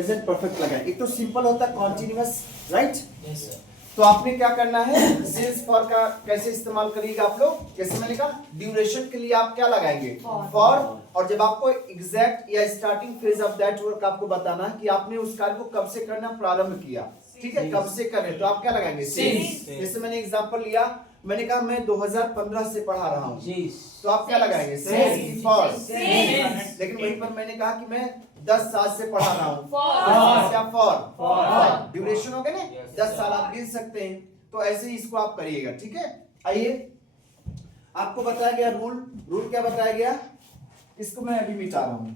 Present perfect लगाएं। एक तो सिंपल होता है कॉन्टिन्यूअस, राइट? Yes sir. तो आपने क्या करना है, सिंस फॉर का कैसे इस्तेमाल करिएगा आप लोग, जैसे मैंने कहा ड्यूरेशन के लिए आप क्या लगाएंगे, फॉर। और जब आपको एग्जैक्ट या starting phase of that work आपको बताना है कि आपने उस कार्य को कब से करना प्रारंभ किया, ठीक है, कब से कर रहे, तो आप क्या लगाएंगे, सिंस। जैसे मैंने एग्जांपल लिया, मैंने कहा मैं 2015 से पढ़ा रहा हूँ, तो आप क्या लगाएंगे, सिंस फॉर। लेकिन वहीं पर मैंने कहा कि मैं 10 साल से पढ़ा रहा हूँ, क्या फॉर। ड्यूरेशन हो गया ना, 10 साल आप गिन सकते हैं। तो ऐसे ही इसको आप करिएगा, ठीक है। आइए, आपको बताया गया रूल क्या बताया गया, इसको मैं अभी मिटा रहा हूं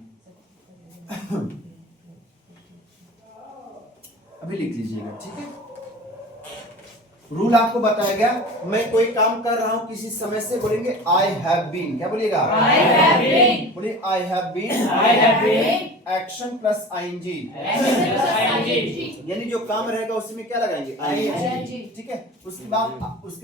अभी लिख लीजिएगा, ठीक है। रूल आपको बताया गया, मैं कोई काम कर रहा हूं किसी समय से, बोलेंगे आई हैव बीन, क्या बोलिएगा, I have been, बोलिए I have been, I have been, action plus ING, यानी जो काम रहेगा उसमें क्या लगाएंगे, आईएनजी, ठीक है। उसके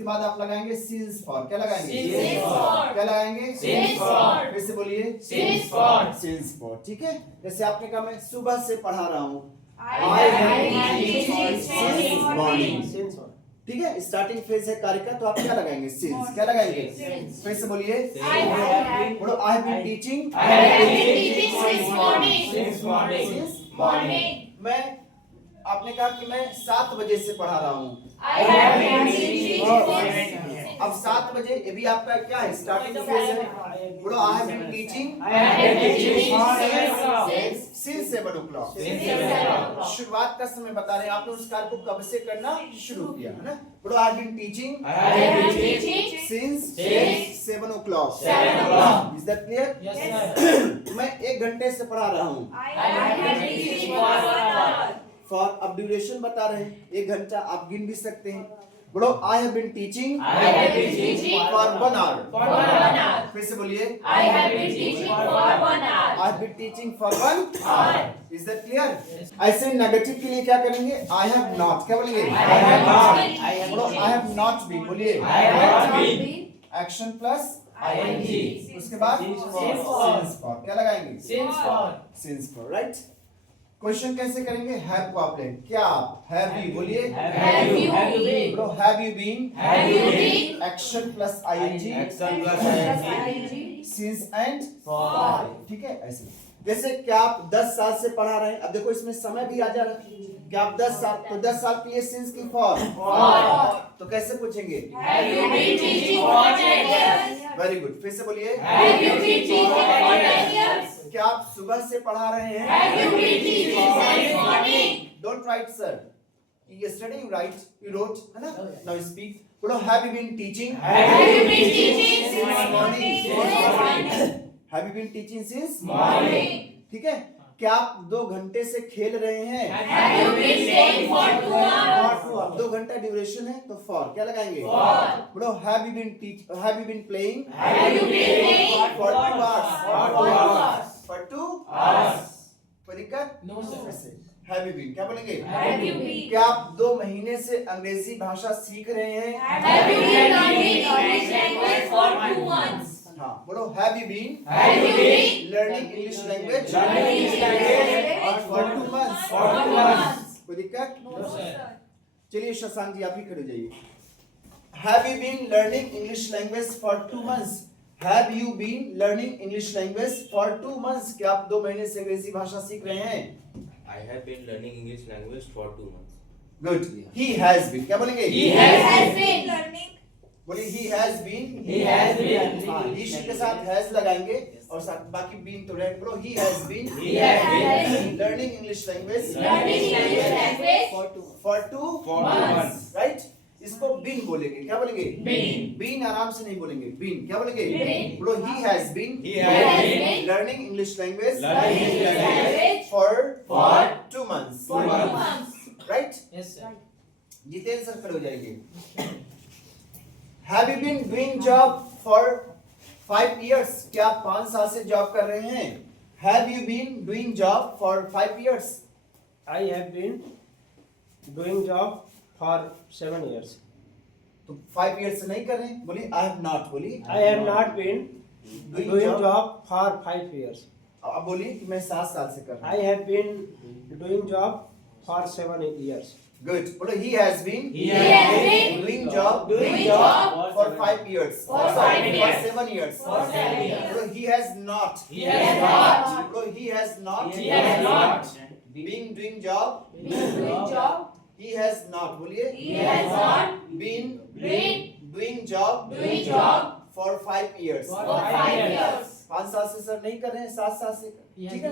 बाद आप लगाएंगे सिंस फॉर, क्या लगाएंगे, Since for, क्या लगाएंगे, Since for, फिर से बोलिए, Since for, सिंस फॉर, ठीक है। जैसे आपने कहा मैं सुबह से पढ़ा रहा हूँ, I have been teaching since morning. ठीक है, स्टार्टिंग फेज है कार्य का, तो आप क्या लगाएंगे, सिंस, क्या लगाएंगे, फिर से बोलिए, I have बोलो I have been teaching, I have been teaching since morning. Since Morning. मैं, आपने कहा कि मैं 7 बजे से पढ़ा रहा हूँ, I have been teaching since. अब 7 बजे, ये भी आपका क्या है, स्टार्टिंग फेज है। बोलो I have been teaching I have been teaching since. Since 7 o'clock। Since 7 o'clock. शुरुआत का समय बता रहे हैं, आपने उस कार्य को कब से करना शुरू किया, है ना। बोलो I have been teaching I have been teaching since Since 7 o'clock। 7 o'clock. Is that clear? Yes sir. मैं 1 घंटे से पढ़ा रहा हूँ, I have been teaching for 1 hour. For अब ड्यूरेशन बता रहे हैं, 1 घंटा आप गिन भी सकते हैं। बोलो I have been teaching I have been teaching for 1 hour। for 1 hour. फिर से बोलिए, I have been teaching for 1 hour. I have been teaching for 1 hour. Is that clear? ऐसे नेगेटिव के लिए क्या करेंगे, आई हैव नॉट, क्या बोलेंगे, I have not. बोलो आई हैव नॉट बीन, बोलिए I have not been. Action plus ing. उसके बाद Since सिंस फॉर, क्या लगाएंगे, since for. Since for, right. Question कैसे करेंगे, हैव को आप लें, क्या आप हैव यू, बोलिए Have you been? बोलो have you been, Have you been? Action plus ING, action plus since and, For. ठीक है। ऐसे जैसे क्या आप 10 साल से पढ़ा रहे हैं, अब देखो इसमें समय भी आ जा रहा है, क्या आप 10 साल, तो 10 साल के लिए सिंस की फॉर, तो कैसे पूछेंगे, Have you been teaching for 10 years? Very good, फिर से बोलिए, Have you been teaching for 10 years? क्या आप सुबह से पढ़ा रहे हैं, Have you been teaching since morning? Don't write sir, yesterday you write, you wrote, है ना, now speak, बोलो have you been teaching, Have you been teaching since morning? have you been teaching since Morning. ठीक है। क्या आप 2 घंटे से खेल रहे हैं, Have you been staying for 2 hours? 2 घंटा ड्यूरेशन है, तो फॉर क्या लगाएंगे, For. बोलो have you been playing Have you been playing for 2 hours, for 2 hours? for 2 Hours. कोई दिक्कत, नो सर। ऐसे have you been क्या बोलेंगे, Have you been? क्या आप 2 महीने से अंग्रेजी भाषा सीख रहे हैं, Have you been learning English language for 2 months? हाँ बोलो have you been Have you been learning English language learning English language for 2 months, for 2 months? कोई दिक्कत, नो सर। चलिए शशांक जी आप ही खड़े हो जाइए। Have you been learning English language for 2 months? Have you been learning English language for 2 months? क्या आप 2 महीने से अंग्रेजी भाषा सीख रहे हैं? I have been learning English language for 2 months. Good. He has been. क्या बोलेंगे? He has been learning. बोलिए he has been. He has been. हाँ, he के साथ has लगाएंगे और साथ बाकी been तो रहेंगे। बोलो he has been. He has been learning English language. Learning English language For two months. Right? इसको been बोलेंगे। क्या बोलेंगे? Been. Been आराम से नहीं बोलेंगे। Been क्या बोलेंगे? Been. बोलो he has been. He has been learning English language. Learning English language For 2 months. for 2 months. Right? Yes sir. Jitendra sir खड़े हो जाएंगे। Have you been doing job for 5 years? क्या आप 5 साल से जॉब कर रहे हैं? Have you been doing job for 5 years? I have been doing job for 7 years. तो 5 years से नहीं कर रहे हैं? बोलिए I have not बोलिए। I have not been doing job for 5 years. अब बोलिए कि मैं 7 साल से कर रहा I have been doing job for 7 years. हूँ। गुड। बोलो he has been He has been doing job doing job for 5 years. For 5 years. For 7 years. for 7 years. बोलो he has not. He has not. बोलो he has not. He has not been doing job. been doing job. He has not. बोलिए He has not been been doing job doing job for 5 years. for 5 years. 5 साल से sir नहीं कर रहे हैं, 7 साल से ठीक है।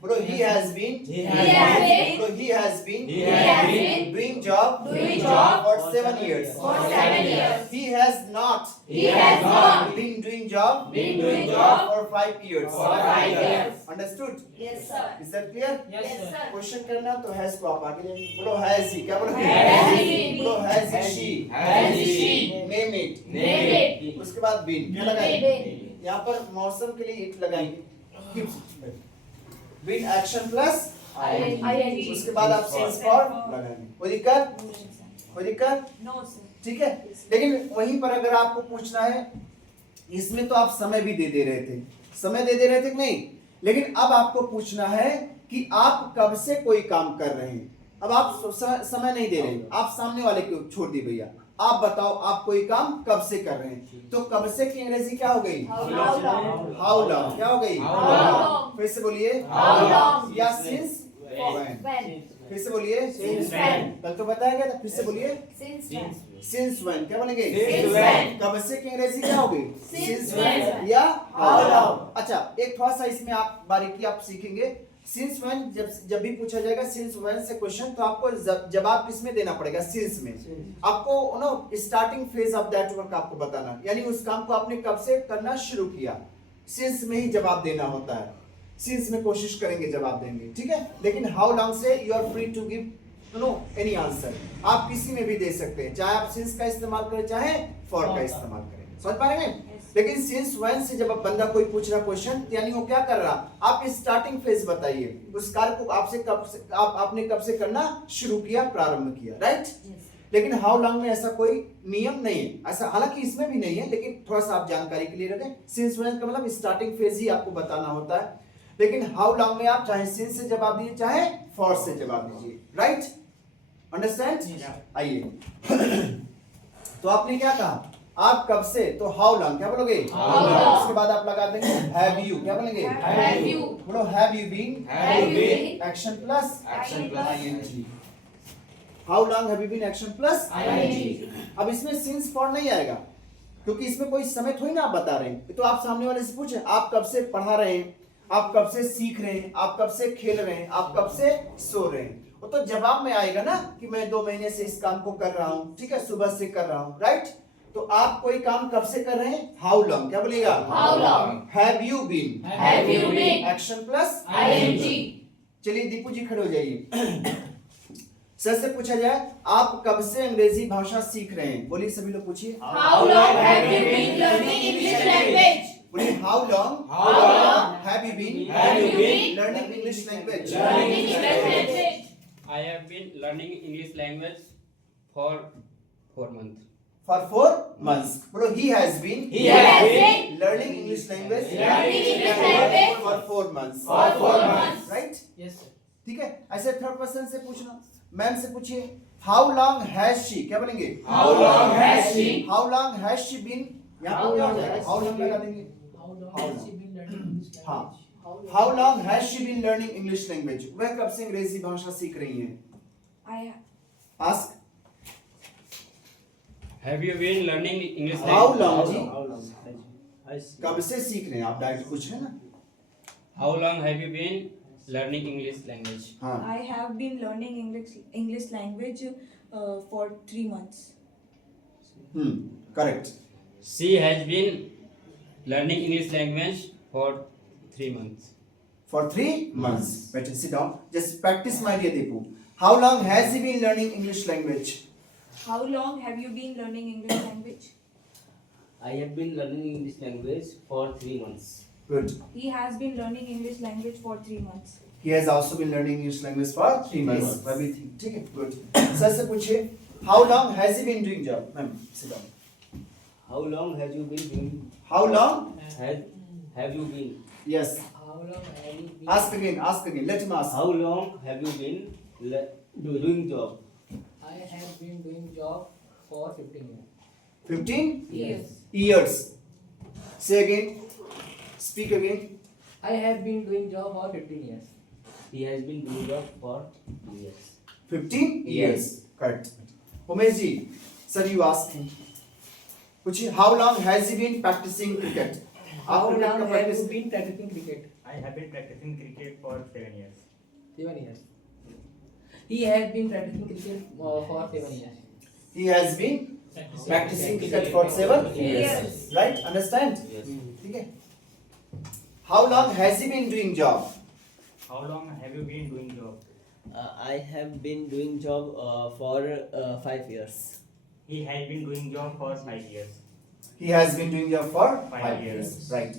बोलो he has been He has been बोलो he has been He has been doing job doing job for 7 years. for 7 years. He has not He has not been doing job been doing job for 5 years. for 5 years. Understood? Yes, sir. Is that clear? Yes, sir. Question करना तो has को आप आगे ले बोलो has he क्या बोलोगे Has he. बोलो has he she Has he. Name it Name it. उसके बाद बीन क्या लगाएंगे Been. यहाँ पर मौसम के लिए इट लगाएंगे बीन एक्शन प्लस ing. उसके बाद आप सेंस फॉर लगाएंगे कोई दिक्कत No, sir. ठीक है। लेकिन वहीं पर अगर आपको पूछना है इसमें तो आप समय भी दे रहे थे कि नहीं, लेकिन अब आपको पूछना है कि आप कब से कोई काम कर रहे हैं। अब आप समय नहीं दे रहे हैं, आप सामने वाले को छोड़ दी भैया, आप बताओ आप कोई काम कब से कर रहे हैं। तो कब से की अंग्रेजी क्या हो गई How long? हाउ लॉन्ग क्या हो गई How long? फिर से बोलिए How long? या सिंस When? फिर से बोलिए Since when? कल तो बताया गया था, फिर से बोलिए Since when? सिंस व्हेन क्या बोलेंगे Since when? कब से की अंग्रेजी क्या होगी Since when? या How long? अच्छा एक थोड़ा सा इसमें आप बारीकी आप सीखेंगे। सिंस व्हेन जब भी पूछा जाएगा सिंस व्हेन से क्वेश्चन तो आपको जवाब किसमें देना पड़ेगा सिंस में। आपको know starting phase of that work आपको बताना, यानी उस काम को आपने कब से करना शुरू किया, सिंस में ही जवाब देना होता है। सिंस में कोशिश करेंगे जवाब देंगे, ठीक है। लेकिन हाउ लॉन्ग से you are free to give no any answer, आप किसी में भी दे सकते हैं, चाहे आप सिंस का इस्तेमाल करें चाहे फॉर का इस्तेमाल करें, समझ पा रहे हैं। लेकिन सिंस व्हेन से जब बंदा कोई पूछ रहा क्वेश्चन यानी वो क्या कर रहा, आप स्टार्टिंग फेज बताइए, उस कार्य को आपसे आपने कब से करना शुरू किया, प्रारंभ किया, राइट। लेकिन हाउ लॉन्ग में ऐसा कोई नियम नहीं है, ऐसा हालांकि इसमें भी नहीं है, लेकिन थोड़ा सा आप जानकारी के लिए रखें। सिंस व्हेन का मतलब स्टार्टिंग फेज ही आपको बताना होता है। लेकिन हाउ लॉन्ग में आप चाहे सिंस से जवाब दीजिए चाहे फॉर से जवाब दीजिए, राइट। अंडरस्टैंड? आइए तो आपने क्या कहा, आप कब से, तो हाउ लॉन्ग क्या बोलोगे How long? उसके बाद आप लगा देंगे हैव यू क्या बोलेंगे Have you? बोलो have you been Have you been? Action plus Action plus ing। How long have you been action plus ing। अब इसमें सिंस फॉर नहीं आएगा क्योंकि इसमें कोई समय थोड़ी ना आप बता रहे हैं, तो आप सामने वाले से पूछे आप कब से पढ़ा रहे हैं, आप कब से सीख रहे हैं, आप कब से खेल रहे हैं, आप कब से सो रहे हैं, वो तो जवाब में आएगा ना कि मैं 2 महीने से इस काम को कर रहा हूं, ठीक है, सुबह से कर रहा हूं, राइट। तो आप कोई काम कब से कर रहे हैं, हाउ लॉन्ग क्या बोलिएगा How long? Have you been Have you been? Action plus ing। चलिए दीपू जी खड़े हो जाइए। सर से पूछा जाए आप कब से अंग्रेजी भाषा सीख रहे हैं, बोलिए सभी लोग पूछिए How long have you been learning English language? बोलिए how long How long have you been have you been learning English language learning English language? I have been learning English language for 4 months. For 4 months बोलो he has been He has been learning English language learning English language for 4 months for 4 months. Right Yes, sir. ठीक है। ऐसे third person से पूछना, ma'am से पूछिए how long has she क्या बोलेंगे How long has she? How long has she been, यहाँ पर क्या हो जाएगा हाउ लॉन्ग लगा देंगे हाँ how long has she been learning English language, वह कब से अंग्रेजी भाषा सीख रही हैं। Ask Have you been learning English how language? Long जी How long? I see. कब से सीख रहे हैं, आप डायरेक्ट पूछ रहे हैं ना। How long have you been learning English language? हाँ I have been learning English language for 3 months. Correct. She has been learning English language for 3 months. For 3 months. Better sit down. Just practice, my dear Deepu. How long has he been learning English language? How long have you been learning English language? I have been learning English language for 3 months. Good. He has been learning English language for 3 months. He has also been learning English language for 3 months. वह भी थी, ठीक है, good. Sir से पूछिए, how long has he been doing job? Ma'am, sit down. How long have you been doing? How long? Have you been? Yes. How long have you been? Ask again. Let him ask. How long have you been doing job? I have been doing job for 15 years. 15 Yes. years. Say again. Speak again. I have been doing job for 15 years. He has been doing job for years. 15 years. Correct. Umesh ji, sir, you ask him. पूछिए, how long has he been practicing cricket? How आप cricket long का have practice- you been practicing cricket? I have been practicing cricket for 7 years. 7 years. He has been practicing cricket for 7 years. He has been practicing cricket for 7 Yes. Right? Understand? Yes. ठीक है. How long has he been doing job? How long have you been doing job? I have been doing job for 5 years. He has been doing job for 5 years. He has been doing job for 5 5 years. years. Right.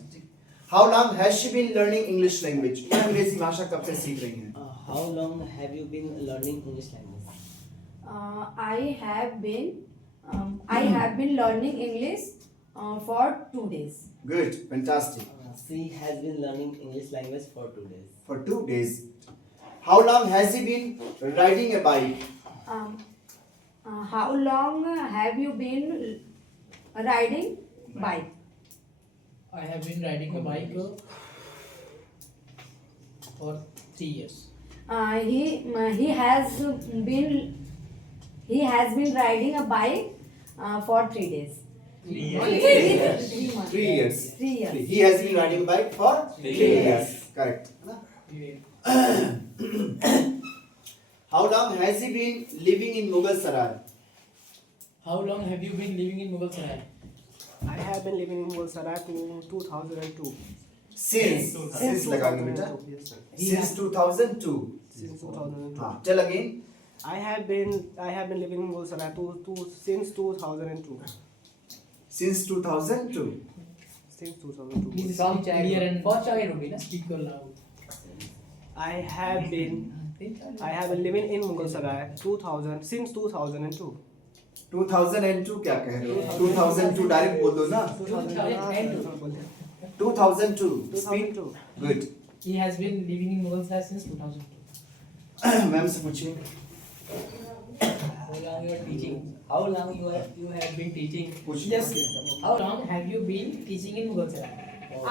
How long has she been learning English language? ये अंग्रेजी भाषा कब से सीख रही हैं? How long have you been learning English language? I have been learning English for 2 days. Good. Fantastic. She has been learning English language for 2 days. For 2 days. How long has he been riding a bike? How long have you been riding bike? I have been riding a bike for 3 years. He has been riding a bike for 3 days. 3 years. 3 years. 3 years. He has been riding bike for 3 years. Correct. How long has he been living in Mughal Sarai? How long have you been living in Mughal Sarai? I have been living in Mulsara to 2002. Since लगाएंगे बेटा. Yes, sir. Since 2002. Since 2002. हाँ. Tell again. I have been living in Mulsara since 2002. Since 2002. Since 2002. Please sound clear and बहुत चाहे होगी ना speak कर loud. I have been living in Mughal Sarai since 2002. 2002 क्या कह रहे हो? 2002 डायरेक्ट बोल दो ना. 2002. Speak. 2002. Good. He has been living in Mughal Sarai since 2002. Ma'am से पूछिए. How long you are teaching? How long you have been teaching? पूछिए. How long have you been teaching in Mughal Sarai?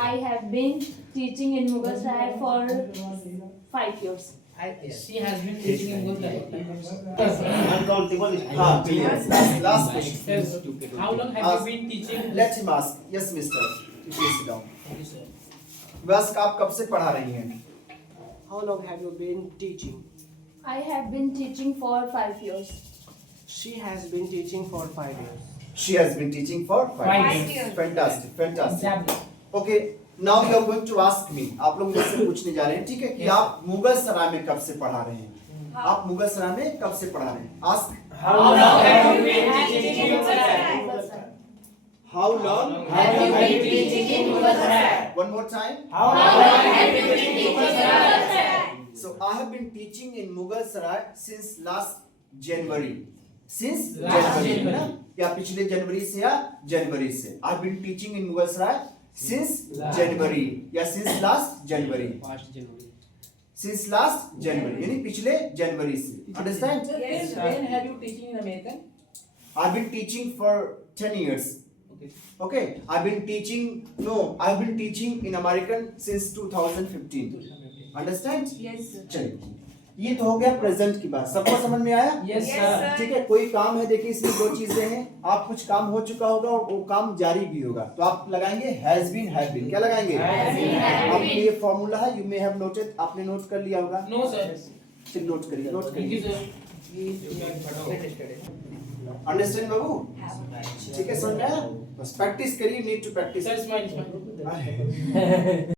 I have been teaching in Mughal Sarai for 5 years. She has been teaching in Mughal Sarai. Uncountable. हाँ, please. Last question. How long have you been teaching? Let him ask. Yes, mister. Please sit down. Thank you, sir. बस आप कब से पढ़ा रही हैं? How long have you been teaching? I have been teaching for 5 years. She has been teaching for 5 years. She has been teaching for 5 years. Fantastic. Example. Okay. Now you are going to ask me. आप लोग मुझसे पूछने जा रहे हैं, ठीक है? कि आप मुगल सराय में कब से पढ़ा रहे हैं? आप मुगल सराय में कब से पढ़ा रहे हैं? Ask. How long have you been teaching in Mughal Sarai? How long Have you been teaching in Mughal Sarai? One more time. How How long have you been teaching in Mughal Sarai? So I have been teaching in Mughal Sarai since last January. Since Last January, January. ना? या पिछले जनवरी से या जनवरी से. I have been teaching in Mughal Sarai since Last. January या since last January. Past January. Since last January यानी पिछले जनवरी से. Understand? Yes, sir. When have you teaching in America? I've been teaching for 10 years. Okay. Okay. I've been teaching in American since 2015. Understand? Yes, sir. चलिए. ये तो हो गया present की बात. सबको समझ में आया? Yes, sir. ठीक है. कोई काम है, देखिए इसमें 2 चीजें हैं. आप कुछ काम हो चुका होगा और वो काम जारी भी होगा, तो आप लगाएंगे हैज बीन, हैव बीन. क्या लगाएंगे? आपके लिए फॉर्मूला है, यू मे हैव नोटेड. आपने नोट कर लिया होगा. No, sir. चलिए नोट करिए, नोट Thank you, करिए. sir. अंडरस्टैंड बाबू? ठीक है, समझ में आया? बस प्रैक्टिस करिए. Need to practice. Sir, smile.